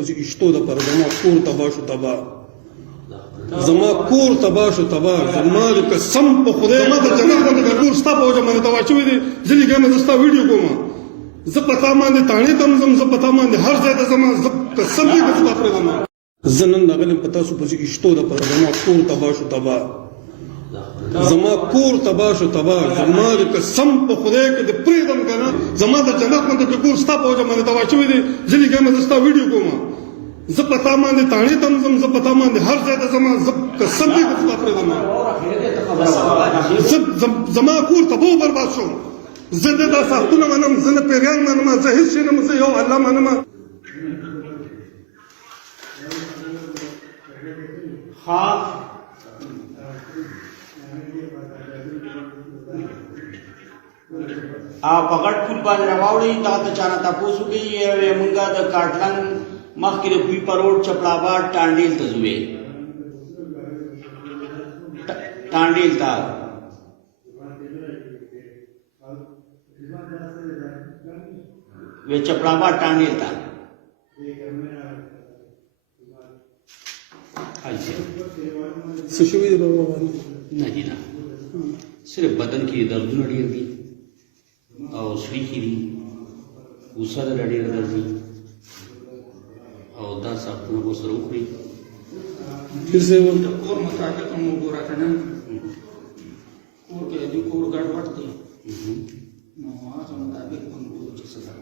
په اشتو د پر زما کور تبا شو تبا زما کور تبا شو تبا زما د قسم په خدای ما د جنت باندې ګور ستا په وجه باندې توا شوې دي ځلې ګمه دستا ویډیو کوم زه پتا باندې تاڼې تم زم زه پتا باندې هر ځای ته زما قسم دې کړه پر زما زنن دغه پتا سو په اشتو د پر زما کور تبا شو تبا زما کور تبا شو تبا زما د قسم په خدای کې د پریدم کنه زما د جنت باندې ګور ستا په وجه باندې توا شوې دي ځلې ګمه دستا ویډیو کوم زه پتا باندې تاڼې تم زم زه پتا باندې هر ځای ته زما قسم دې کړه پر زما زما کور تبا برباد شو زه د ساختونه منم زه نه پیریان منم زه هیڅ شی نه منم زه یو الله منم په غټ پول باندې راوړی تا ته چانه تاسو کې یې مونږه د کاټلن مخکې د کوی پروډ چپړاباد ټانډیل ته ځوې ټانډیل ته वे चपड़ाबा टांडेल था सुशवी बाबा नहीं ना सिर्फ बदन की दर्द नड़ी थी और श्री की थी गुस्सा लड़ी थी और 10 साल को सर उखड़ी फिर से वो और मत आके तुम गोरा था ना और के जो कोर गड़बड़ थी नो आज हम मुताबिक उनको सजा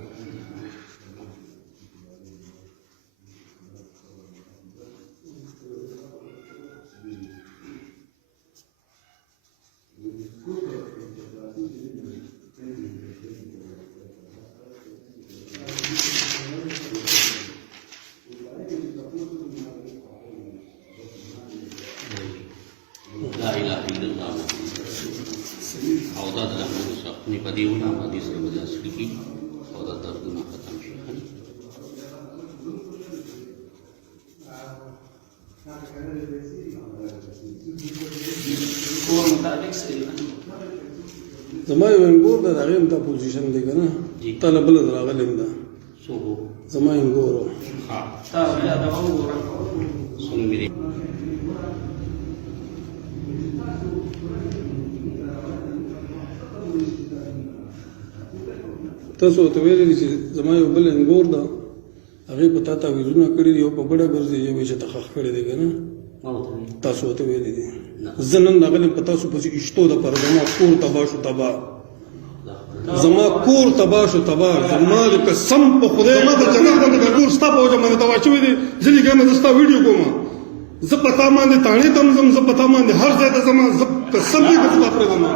لا इलाहा इल्लल्लाह औदा दा अपनी पदीवना मादी से वजह से की औदा दर्द ना खत्म शेखन और मुताबिक से زما یو انګور د هغه د پوزیشن دی کنه طلب له راغلم دا सो हो زما انګور हाँ تا بیا دا وګوره सुन मेरे تاسو ته ویلې چې زما یو بل انګور دا هغه په تا ویزونه کړی دی او په بڑا ګرځي یو چې تخخ کړی دی کنه تاسو ته ویلې دي زنن دغه په تاسو په اشتو د پر زما کور تبا شو تبا زما کور تبا شو تبا زما د قسم په خدای ما د جنت باندې ګور ستا په وجه باندې توا شوې دي ځلې ګمه دستا ویډیو کوم زه پتا باندې تاڼې تم زم زه پتا باندې هر ځای ته زما قسم دې کړه پر زما